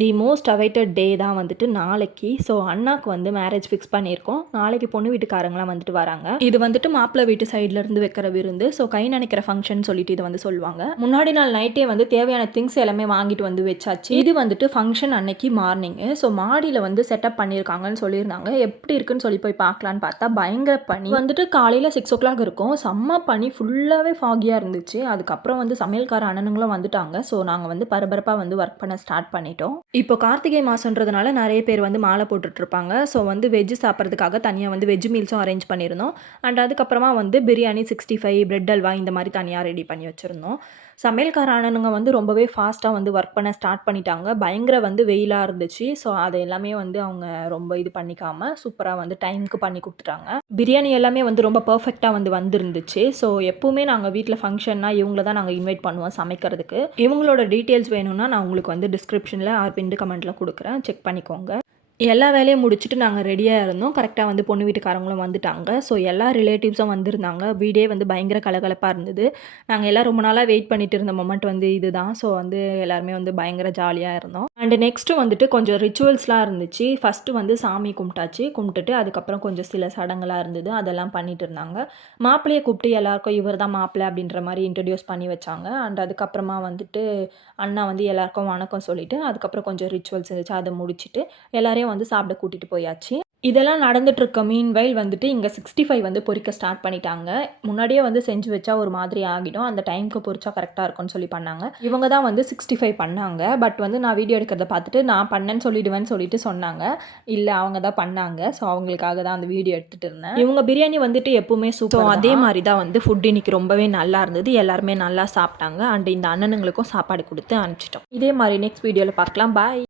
The most awaited டே தான் வந்துட்டு நாளைக்கு. ஸோ அண்ணாக்கு வந்து மேரேஜ் ஃபிக்ஸ் பண்ணியிருக்கோம். நாளைக்கு பொண்ணு வீட்டுக்காரங்களாம் வந்துட்டு வராங்க. இது வந்துட்டு மாப்பிள்ளை வீட்டு சைட்லேருந்து வைக்கிற விருந்து. ஸோ கை நினைக்கிற ஃபங்க்ஷன் சொல்லிட்டு இதை வந்து சொல்லுவாங்க. முன்னாடி நாள் நைட்டே வந்து தேவையான திங்ஸ் எல்லாமே வாங்கிட்டு வந்து வச்சாச்சு. இது வந்துட்டு ஃபங்க்ஷன் அன்னைக்கு மார்னிங்கு. ஸோ மாடியில் வந்து செட்டப் பண்ணியிருக்காங்கன்னு சொல்லியிருந்தாங்க. எப்படி இருக்குன்னு சொல்லி போய் பார்க்கலான்னு பார்த்தா பயங்கர பனி வந்துட்டு காலையில் 6 o'clock இருக்கும். செம்ம பனி, ஃபுல்லாகவே ஃபாகியாக இருந்துச்சு. அதுக்கப்புறம் வந்து சமையல்கார அண்ணனுங்களும் வந்துட்டாங்க. ஸோ நாங்கள் வந்து பரபரப்பாக வந்து ஒர்க் பண்ண ஸ்டார்ட் பண்ணிட்டோம். இப்போ கார்த்திகை மாதன்றதுனால நிறைய பேர் வந்து மாலை போட்டுட்ருப்பாங்க. ஸோ வந்து வெஜ்ஜு சாப்பிட்றதுக்காக தனியாக வந்து வெஜ் மீல்ஸும் அரேஞ்ச் பண்ணியிருந்தோம். அண்ட் அதுக்கப்புறமா வந்து பிரியாணி, 65, பிரெட் அல்வா இந்த மாதிரி தனியாக ரெடி பண்ணி வச்சுருந்தோம். சமையல்கார அண்ணனுங்க வந்து ரொம்பவே ஃபாஸ்ட்டாக வந்து ஒர்க் பண்ண ஸ்டார்ட் பண்ணிட்டாங்க. பயங்கர வந்து வெயிலாக இருந்துச்சு. ஸோ அதை எல்லாமே வந்து அவங்க ரொம்ப இது பண்ணிக்காமல் சூப்பராக வந்து டைமுக்கு பண்ணி கொடுத்துட்டாங்க. பிரியாணி எல்லாமே வந்து ரொம்ப பர்ஃபெக்டாக வந்து வந்துருந்துச்சு. ஸோ எப்போவுமே நாங்கள் வீட்டில் ஃபங்க்ஷன்னா இவங்கள தான் நாங்கள் இன்வைட் பண்ணுவோம் சமைக்கிறதுக்கு. இவங்களோட டீட்டெயில்ஸ் வேணும்னா நான் உங்களுக்கு வந்து டிஸ்கிரிப்ஷனில் ஆர் பின் கமெண்ட்டில் கொடுக்குறேன், செக் பண்ணிக்கோங்க. எல்லா வேலையும் முடிச்சுட்டு நாங்கள் ரெடியாக இருந்தோம். கரெக்டாக வந்து பொண்ணு வீட்டுக்காரங்களும் வந்துட்டாங்க. ஸோ எல்லா ரிலேட்டிவ்ஸும் வந்திருந்தாங்க. வீடே வந்து பயங்கர கலகலப்பாக இருந்தது. நாங்கள் எல்லாம் ரொம்ப நாளாக வெயிட் பண்ணிட்டு இருந்த மொமெண்ட் வந்து இதுதான். ஸோ வந்து எல்லாருமே வந்து பயங்கர ஜாலியாக இருந்தோம். அண்ட் நெக்ஸ்ட்டு வந்துட்டு கொஞ்சம் ரிச்சுவல்ஸ்லாம் இருந்துச்சு. ஃபஸ்ட்டு வந்து சாமி கும்பிட்டாச்சு. கும்பிட்டுட்டு அதுக்கப்புறம் கொஞ்சம் சில சடங்கெல்லாம் இருந்தது. அதெல்லாம் பண்ணிட்டு இருந்தாங்க. மாப்பிள்ளையை கூப்பிட்டு எல்லாருக்கும் இவர் தான் மாப்பிள்ளை அப்படின்ற மாதிரி இன்ட்ரடியூஸ் பண்ணி வச்சாங்க. அண்ட் அதுக்கப்புறமா வந்துட்டு அண்ணா வந்து எல்லாருக்கும் வணக்கம் சொல்லிவிட்டு அதுக்கப்புறம் கொஞ்சம் ரிச்சுவல்ஸ் இருந்துச்சு. அதை முடிச்சுட்டு எல்லாரையும் வந்து சாப்பிட கூட்டிட்டு போயாச்சு. இதெல்லாம் நடந்துட்டுருக்க மீன்வைல் வந்துட்டு இங்கே 65 வந்து பொரிக்க ஸ்டார்ட் பண்ணிட்டாங்க. முன்னாடியே வந்து செஞ்சு வச்சா ஒரு மாதிரி ஆகிடும். அந்த டைமுக்கு பொரிச்சா கரெக்டாக இருக்கும்னு சொல்லி பண்ணாங்க. இவங்க தான் வந்து 65 பண்ணாங்க. பட் வந்து நான் வீடியோ எடுக்கிறத பார்த்துட்டு நான் பண்ணேன்னு சொல்லிடுவேன்னு சொல்லிட்டு சொன்னாங்க. இல்லை, அவங்க தான் பண்ணாங்க. ஸோ அவங்களுக்காக தான் அந்த வீடியோ எடுத்துகிட்டு இருந்தேன். இவங்க பிரியாணி வந்துட்டு எப்பவுமே சூப்பர். அதே மாதிரி தான் வந்து ஃபுட் இன்னைக்கு ரொம்பவே நல்லா இருந்தது. எல்லாருமே நல்லா சாப்பிட்டாங்க. அண்ட் இந்த அண்ணனுங்களுக்கும் சாப்பாடு கொடுத்து அனுப்பிச்சிட்டோம். இதே மாதிரி நெக்ஸ்ட் வீடியோவில் பார்க்கலாம். பாய்.